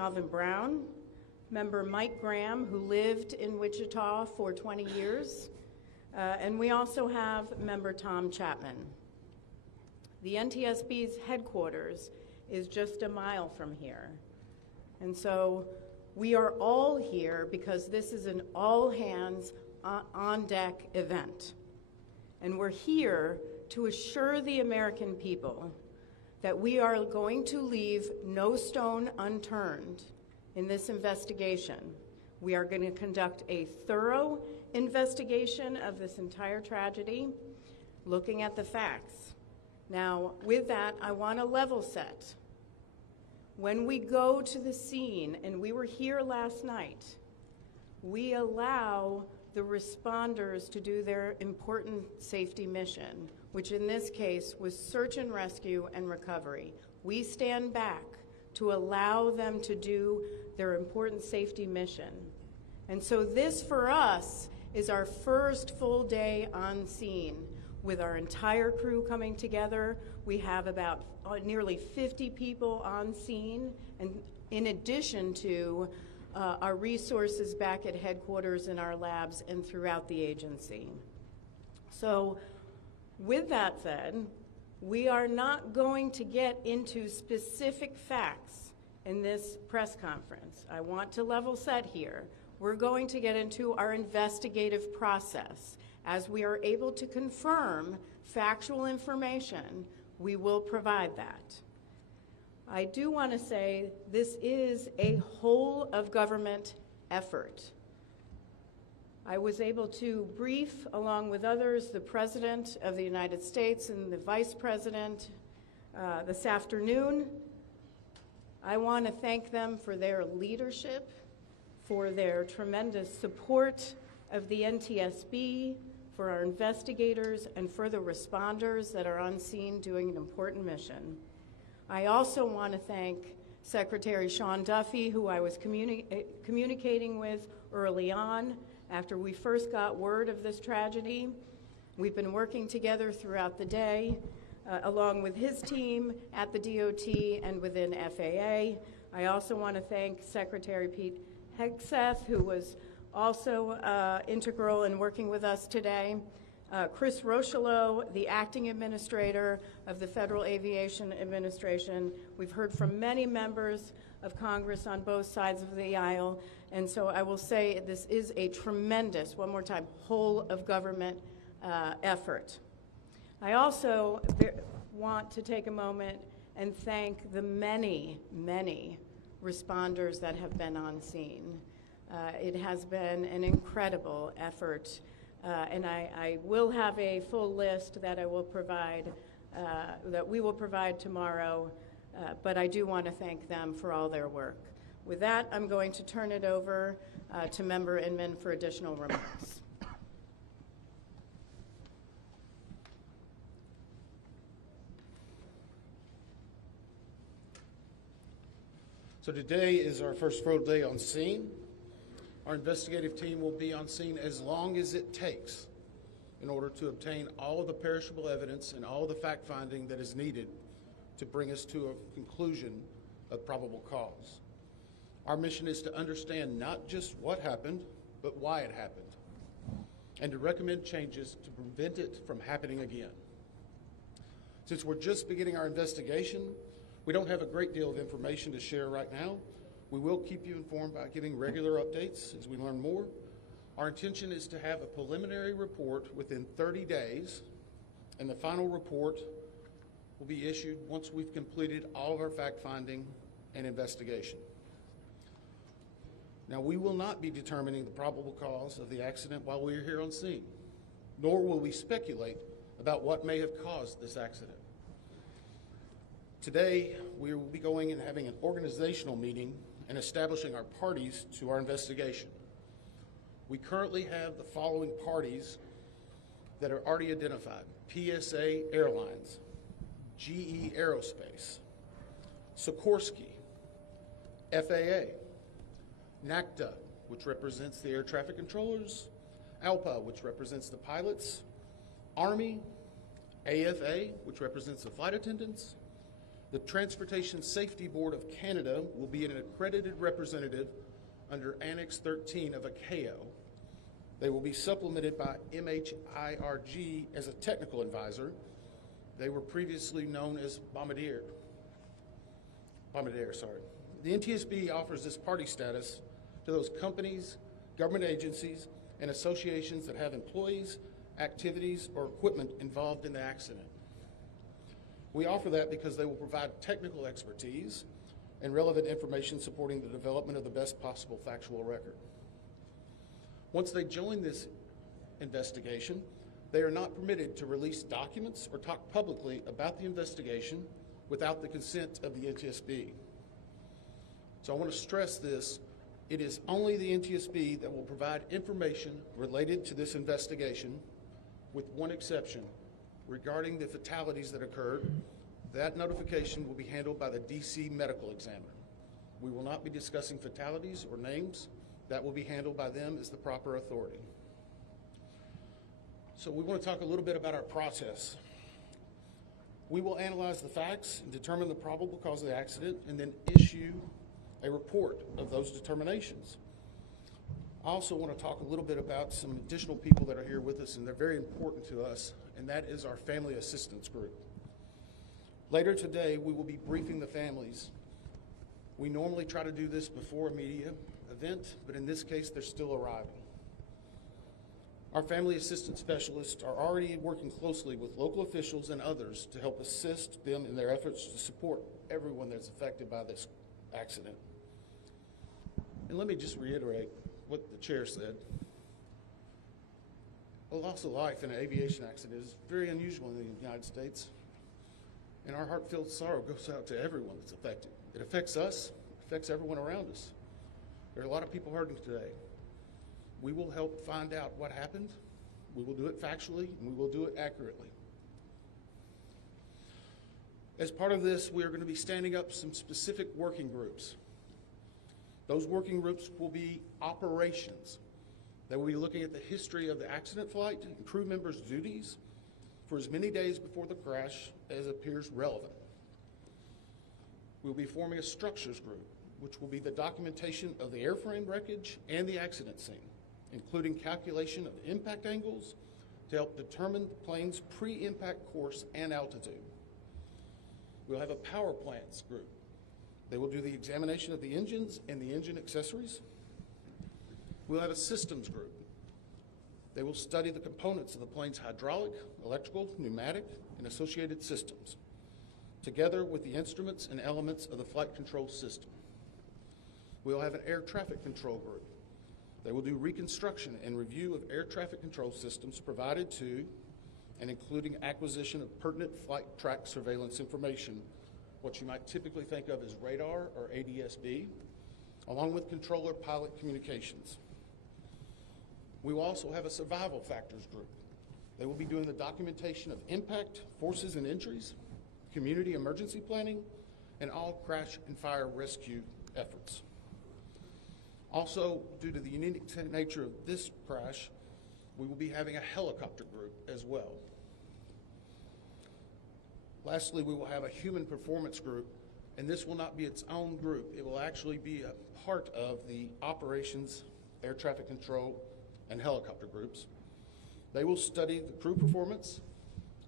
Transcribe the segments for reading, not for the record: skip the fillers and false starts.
Alvin Brown, Member Mike Graham, who lived in Wichita for 20 years, and we also have Member Tom Chapman. The NTSB's headquarters is just a mile from here. And so we are all here because this is an all-hands on-deck event. And we're here to assure the American people that we are going to leave no stone unturned in this investigation. We are going to conduct a thorough investigation of this entire tragedy, looking at the facts. Now, with that, I want to level set. When we go to the scene, and we were here last night, we allow the responders to do their important safety mission, which in this case was search and rescue and recovery. We stand back to allow them to do their important safety mission. And so this, for us, is our first full day on scene with our entire crew coming together. We have about nearly 50 people on scene, and in addition to our resources back at headquarters in our labs and throughout the agency. So with that said, we are not going to get into specific facts in this press conference. I want to level set here. We're going to get into our investigative process. As we are able to confirm factual information, we will provide that. I do want to say this is a whole of government effort. I was able to brief, along with others, the President of the United States and the Vice President this afternoon. I want to thank them for their leadership, for their tremendous support of the NTSB, for our investigators, and for the responders that are on scene doing an important mission. I also want to thank Secretary Sean Duffy, who I was communicating with early on after we first got word of this tragedy. We've been working together throughout the day, along with his team at the DOT and within FAA. I also want to thank Secretary Pete Hegseth, who was also integral in working with us today. Chris Rochelot, the acting administrator of the Federal Aviation Administration. We've heard from many members of Congress on both sides of the aisle, and so I will say this is a tremendous, one more time, whole of government effort. I also want to take a moment and thank the many, many responders that have been on scene. It has been an incredible effort, and I will have a full list that I will provide, that we will provide tomorrow, but I do want to thank them for all their work. With that, I'm going to turn it over to Member Inman for additional remarks. So today is our first full day on scene. Our investigative team will be on scene as long as it takes in order to obtain all of the perishable evidence and all of the fact-finding that is needed to bring us to a conclusion of probable cause. Our mission is to understand not just what happened, but why it happened, and to recommend changes to prevent it from happening again. Since we're just beginning our investigation, we don't have a great deal of information to share right now. We will keep you informed by giving regular updates as we learn more. Our intention is to have a preliminary report within 30 days, and the final report will be issued once we've completed all of our fact-finding and investigation. Now, we will not be determining the probable cause of the accident while we are here on scene, nor will we speculate about what may have caused this accident. Today, we will be going and having an organizational meeting and establishing our parties to our investigation. We currently have the following parties that are already identified: PSA Airlines, GE Aerospace, Sikorsky, FAA, NACTA, which represents the air traffic controllers, ALPA, which represents the pilots, Army, AFA, which represents the flight attendants, The Transportation Safety Board of Canada will be an accredited representative under Annex 13 of ICAO. They will be supplemented by MHIRG as a technical advisor. They were previously known as Bombardier. The NTSB offers this party status to those companies, government agencies, and associations that have employees, activities, or equipment involved in the accident. We offer that because they will provide technical expertise and relevant information supporting the development of the best possible factual record. Once they join this investigation, they are not permitted to release documents or talk publicly about the investigation without the consent of the NTSB. So I want to stress this. It is only the NTSB that will provide information related to this investigation, with one exception. Regarding the fatalities that occurred, that notification will be handled by the DC medical examiner. We will not be discussing fatalities or names. That will be handled by them as the proper authority. So we want to talk a little bit about our process. We will analyze the facts and determine the probable cause of the accident, and then issue a report of those determinations. I also want to talk a little bit about some additional people that are here with us, and they're very important to us, and that is our family assistance group. Later today, we will be briefing the families. We normally try to do this before a media event, but in this case, they're still arriving. Our family assistance specialists are already working closely with local officials and others to help assist them in their efforts to support everyone that's affected by this accident. And let me just reiterate what the chair said. A loss of life in an aviation accident is very unusual in the United States, and our heartfelt sorrow goes out to everyone that's affected. It affects us, it affects everyone around us. There are a lot of people hurting today. We will help find out what happened. We will do it factually, and we will do it accurately. As part of this, we are going to be standing up some specific working groups. Those working groups will be operations. They will be looking at the history of the accident flight and crew members' duties for as many days before the crash as appears relevant. We'll be forming a structures group, which will be the documentation of the airframe wreckage and the accident scene, including calculation of impact angles to help determine the plane's pre-impact course and altitude. We'll have a power plants group. They will do the examination of the engines and the engine accessories. We'll have a systems group. They will study the components of the plane's hydraulic, electrical, pneumatic, and associated systems, together with the instruments and elements of the flight control system. We'll have an air traffic control group. They will do reconstruction and review of air traffic control systems provided to and including acquisition of pertinent flight track surveillance information, what you might typically think of as radar or ADSB, along with controller pilot communications. We will also have a survival factors group. They will be doing the documentation of impact, forces and injuries, community emergency planning, and all crash and fire rescue efforts. Also, due to the unique nature of this crash, we will be having a helicopter group as well. Lastly, we will have a human performance group, and this will not be its own group. It will actually be a part of the operations, air traffic control, and helicopter groups. They will study the crew performance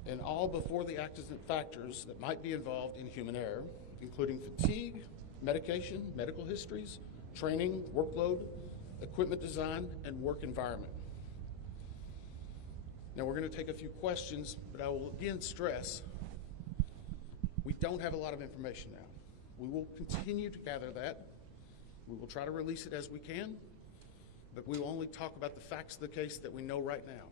and all before the accident factors that might be involved in human error, including fatigue, medication, medical histories, training, workload, equipment design, and work environment. Now we're going to take a few questions, but I will again stress, we don't have a lot of information now. We will continue to gather that. We will try to release it as we can, but we will only talk about the facts of the case that we know right now.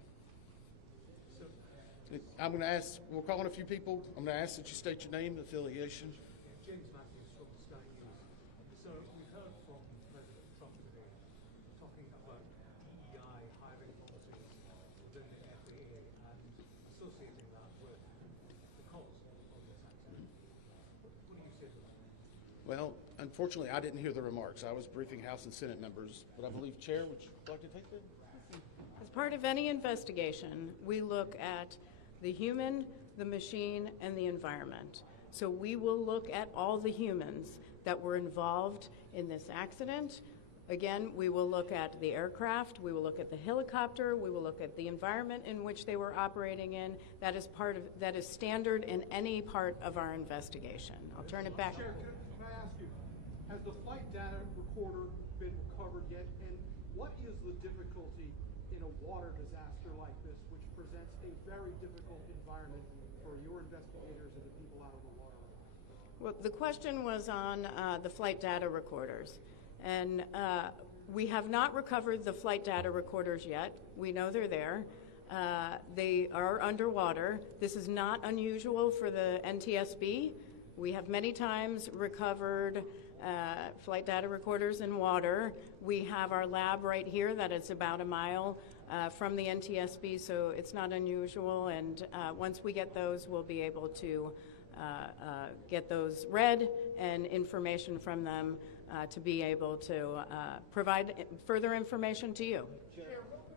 I'm going to ask, we'll call on a few people. I'm going to ask that you state your name and affiliation. James Matthews from Sky News. So we've heard from President Trump today talking about DEI hiring policies within the FAA and associating that with the cause of this accident. What do you say to that? Well, unfortunately, I didn't hear the remarks. I was briefing House and Senate members, but I believe, Chair, would you like to take that? As part of any investigation, we look at the human, the machine, and the environment. So we will look at all the humans that were involved in this accident. Again, we will look at the aircraft, we will look at the helicopter, we will look at the environment in which they were operating in. That is standard in any part of our investigation. I'll turn it back. Chair, can I ask you, has the flight data recorder been recovered yet? And what is the difficulty in a water disaster like this, which presents a very difficult environment for your investigators and the people out on the water? Well, the question was on the flight data recorders. And we have not recovered the flight data recorders yet. We know they're there. They are underwater. This is not unusual for the NTSB. We have many times recovered flight data recorders in water. We have our lab right here that is about a mile from the NTSB, so it's not unusual. And once we get those, we'll be able to get those read and information from them to be able to provide further information to you.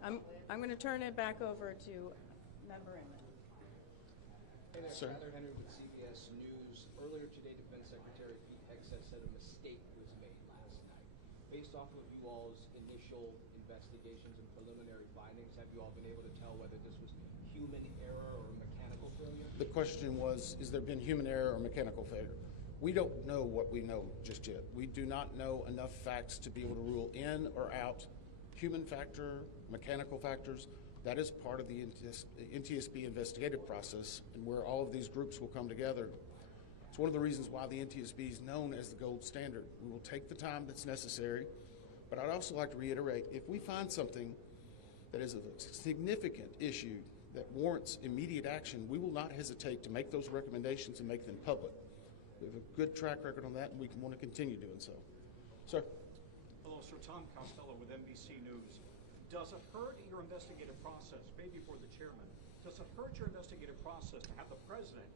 I'm going to turn it back over to Member Inman. Hey there, Sir. Tyler Henry with CBS News. Earlier today, Defense Secretary Pete Hegseth said a mistake was made last night. Based off of you all's initial investigations and preliminary findings, have you all been able to tell whether this was human error or mechanical failure? The question was, is there been human error or mechanical failure? We don't know what we know just yet. We do not know enough facts to be able to rule in or out human factor, mechanical factors. That is part of the NTSB investigative process and where all of these groups will come together. It's one of the reasons why the NTSB is known as the gold standard. We will take the time that's necessary, but I'd also like to reiterate, if we find something that is a significant issue that warrants immediate action, we will not hesitate to make those recommendations and make them public. We have a good track record on that, and we want to continue doing so. Sir. Hello, Sir. Tom Costello with NBC News. Does it hurt your investigative process, maybe for the chairman, does it hurt your investigative process to have the president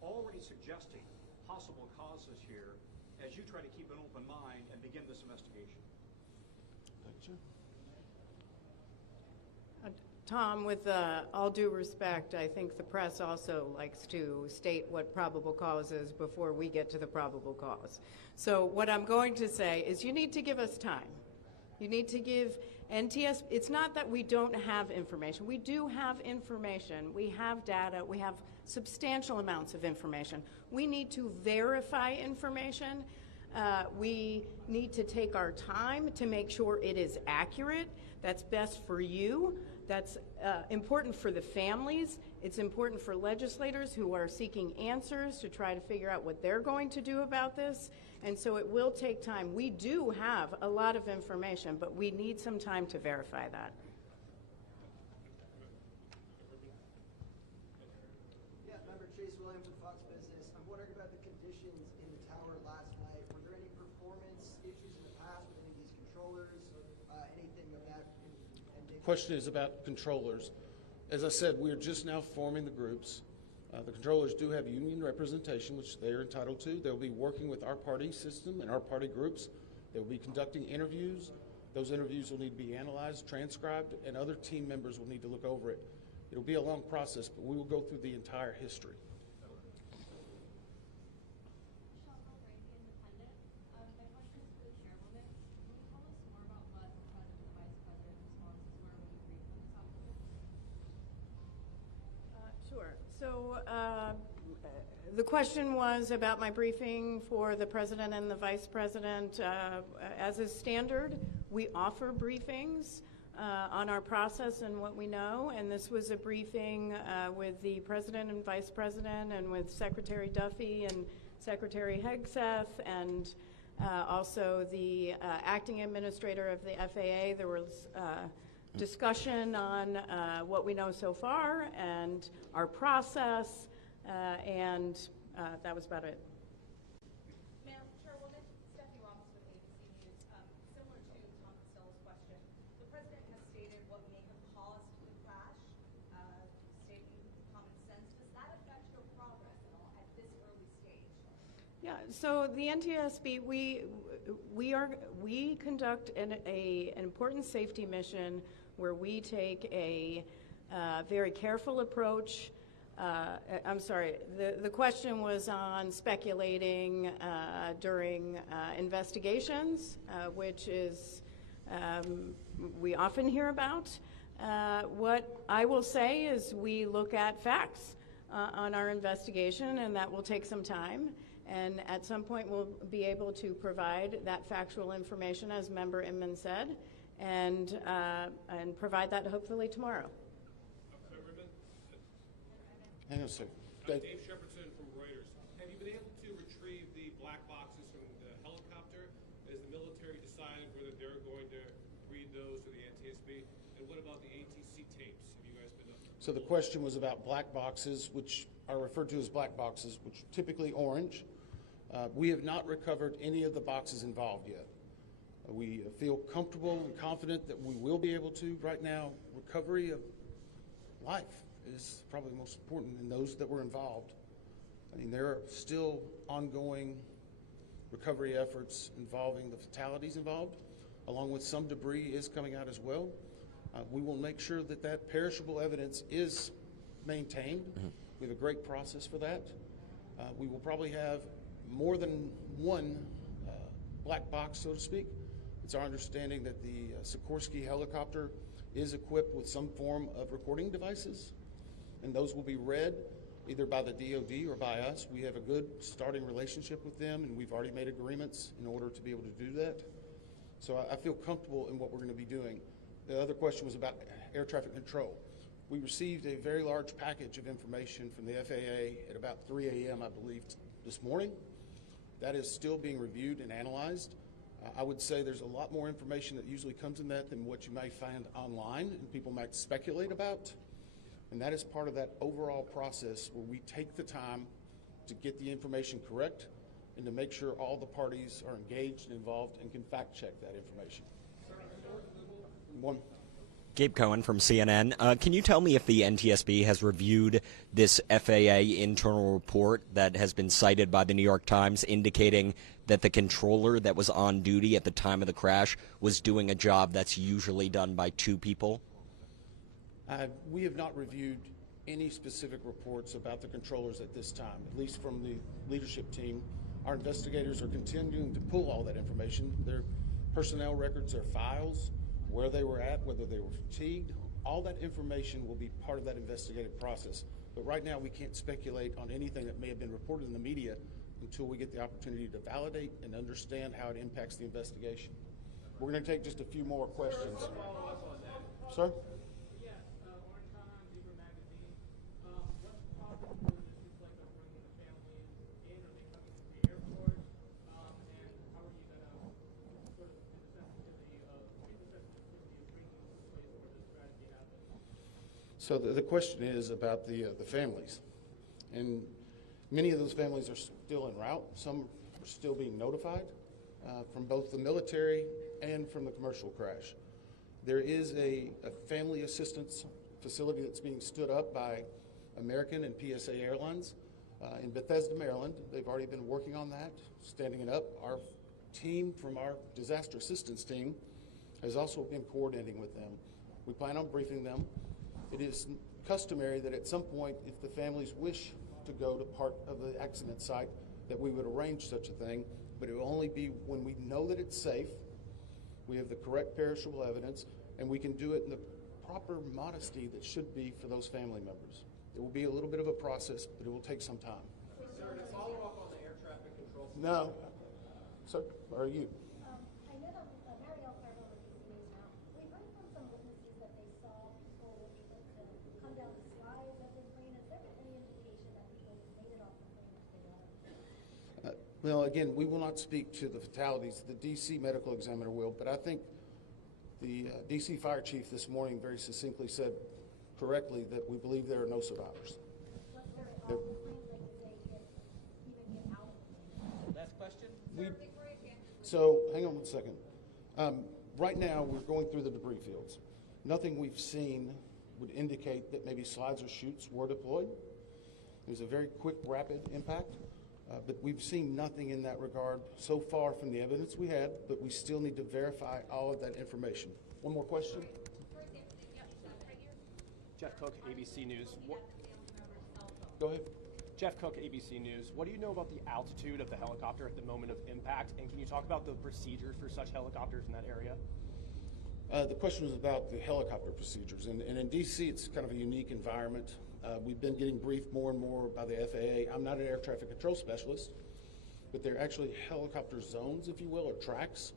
already suggesting possible causes here as you try to keep an open mind and begin this investigation? Tom, with all due respect, I think the press also likes to state what probable cause is before we get to the probable cause. So what I'm going to say is you need to give us time. You need to give NTSB, it's not that we don't have information. We do have information. We have data. We have substantial amounts of information. We need to verify information. We need to take our time to make sure it is accurate. That's best for you. That's important for the families. It's important for legislators who are seeking answers to try to figure out what they're going to do about this. And so it will take time. We do have a lot of information, but we need some time to verify that. Yeah, Member Chase Williams with Fox Business. I'm wondering about the conditions in the tower last night. Were there any performance issues in the past with any of these controllers, anything of that? Question is about controllers. As I said, we are just now forming the groups. The controllers do have union representation, which they are entitled to. They'll be working with our party system and our party groups. They will be conducting interviews. Those interviews will need to be analyzed, transcribed, and other team members will need to look over it. It'll be a long process, but we will go through the entire history. So the question was about my briefing for the president and the vice president. As is standard, we offer briefings on our process and what we know, and this was a briefing with the president and vice president and with Secretary Duffy and Secretary Hegseth and also the acting administrator of the FAA. There was discussion on what we know so far and our process, and that was about it. Madam Chairwoman, Stephanie Ramos with ABC News. Similar to Tom Costello's question, the president has stated what may have caused the crash, stating common sense. Does that affect your progress at all at this early stage? Yeah, so the NTSB, we conduct an important safety mission where we take a very careful approach I'm sorry, the question was on speculating during investigations, which is we often hear about. What I will say is we look at facts on our investigation, and that will take some time. And at some point, we'll be able to provide that factual information, as Member Inman said, and provide that hopefully tomorrow. Hang on a second. Dave Shepardson from Reuters. Have you been able to retrieve the black boxes from the helicopter? Has the military decided whether they're going to read those to the Ntsb? And what about the ATC tapes? Have you guys been up? So the question was about black boxes, which are referred to as black boxes, which are typically orange. We have not recovered any of the boxes involved yet. We feel comfortable and confident that we will be able to. Right now, recovery of life is probably most important in those that were involved. I mean, there are still ongoing recovery efforts involving the fatalities involved, along with some debris is coming out as well. We will make sure that that perishable evidence is maintained. We have a great process for that. We will probably have more than one black box, so to speak. It's our understanding that the Sikorsky helicopter is equipped with some form of recording devices, and those will be read either by the DoD or by us. We have a good starting relationship with them, and we've already made agreements in order to be able to do that. So I feel comfortable in what we're going to be doing. The other question was about air traffic control. We received a very large package of information from the FAA at about 3 a.m., I believe, this morning. That is still being reviewed and analyzed. I would say there's a lot more information that usually comes in that than what you may find online and people might speculate about. And that is part of that overall process where we take the time to get the information correct and to make sure all the parties are engaged and involved and can fact check that information. One. Gabe Cohen from CNN. Can you tell me if the NTSB has reviewed this FAA internal report that has been cited by the New York Times indicating that the controller that was on duty at the time of the crash was doing a job that's usually done by two people? We have not reviewed any specific reports about the controllers at this time, at least from the leadership team. Our investigators are continuing to pull all that information. Their personnel records, their files, where they were at, whether they were fatigued, all that information will be part of that investigative process. But right now we can't speculate on anything that may have been reported in the media until we get the opportunity to validate and understand how it impacts the investigation. We're going to take just a few more questions. Sir? So the question is about the families, and many of those families are still en route. Some are still being notified from both the military and from the commercial crash. There is a family assistance facility that's being stood up by American and PSA Airlines in Bethesda, Maryland. They've already been working on that, standing it up. Our team from our disaster assistance team has also been coordinating with them. We plan on briefing them. It is customary that at some point, if the families wish to go to part of the accident site, that we would arrange such a thing, but it will only be when we know that it's safe, we have the correct perishable evidence, and we can do it in the proper modesty that should be for those family members. It will be a little bit of a process, but it will take some time. Sir, to follow up on the air traffic control. No. Sir, are you? I know that Mary Ellen Fargo with these news now. We've heard from some witnesses that they saw people come down the slides of the plane. Has there been any indication that people made it off the plane if they wanted? Well, again, we will not speak to the fatalities. The D.C. medical examiner will, but I think the D.C. fire chief this morning very succinctly said correctly that we believe there are no survivors. Was there off the plane? Like, did they even get out of the plane? Last question. So, hang on one second. Right now, we're going through the debris fields. Nothing we've seen would indicate that maybe slides or chutes were deployed. It was a very quick, rapid impact, but we've seen nothing in that regard so far from the evidence we had, but we still need to verify all of that information. One more question? Jeff Cook, ABC News. Go ahead. Jeff Cook, ABC News. What do you know about the altitude of the helicopter at the moment of impact? And can you talk about the procedures for such helicopters in that area? The question was about the helicopter procedures. And in D.C., it's kind of a unique environment. We've been getting briefed more and more by the FAA. I'm not an air traffic control specialist, but they're actually helicopter zones, if you will, or tracks.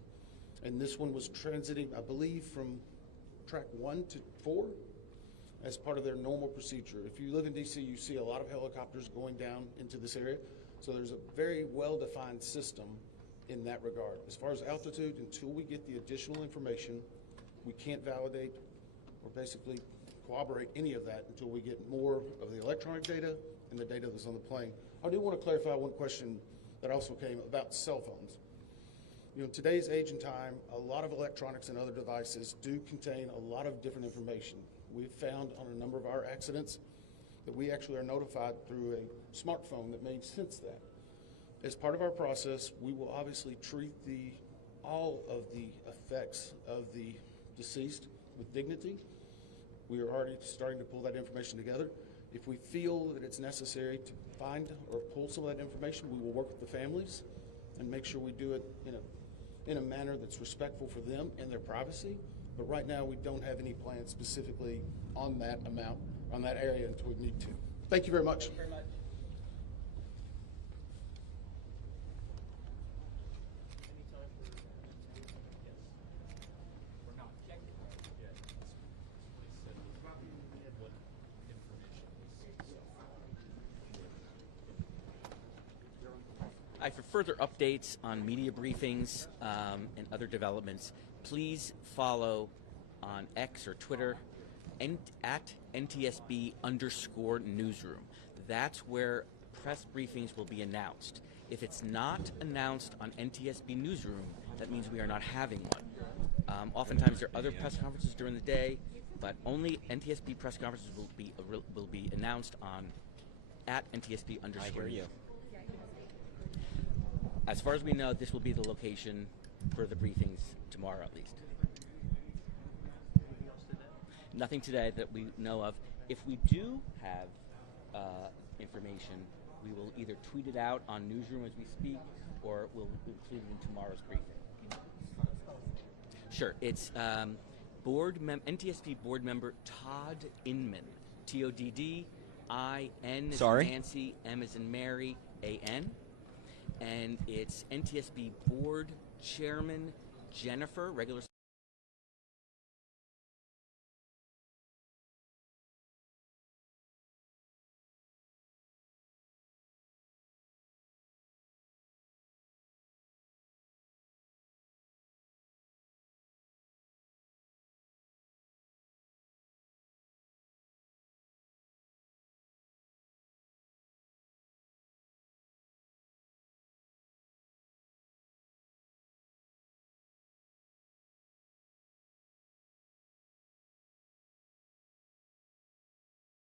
And this one was transiting, I believe, from track 1 to 4 as part of their normal procedure. If you live in D.C., you see a lot of helicopters going down into this area. So there's a very well-defined system in that regard. As far as altitude, until we get the additional information, we can't validate or basically corroborate any of that until we get more of the electronic data and the data that's on the plane. I do want to clarify one question that also came about cell phones. You know, in today's age and time, a lot of electronics and other devices do contain a lot of different information. We've found on a number of our accidents that we actually are notified through a smartphone that may sense that. As part of our process, we will obviously treat all of the effects of the deceased with dignity. We are already starting to pull that information together. If we feel that it's necessary to find or pull some of that information, we will work with the families and make sure we do it in a manner that's respectful for them and their privacy. But right now, we don't have any plans specifically on that amount, on that area until we need to. Thank you very much. Thank you very much. For further updates on media briefings and other developments, please follow on X or Twitter at NTSB_newsroom. That's where press briefings will be announced. If it's not announced on NTSB Newsroom, that means we are not having one. Oftentimes there are other press conferences during the day, but only NTSB press conferences will be announced on at NTSB_. I hear you. As far as we know, this will be the location for the briefings tomorrow, at least. Nothing today that we know of. If we do have information, we will either tweet it out on Newsroom as we speak, or we'll include it in tomorrow's briefing. Sure. It's NTSB board member Todd Inman. TODDIN is in Nancy, M is in Mary, AN. And it's NTSB board chairman Jennifer, regular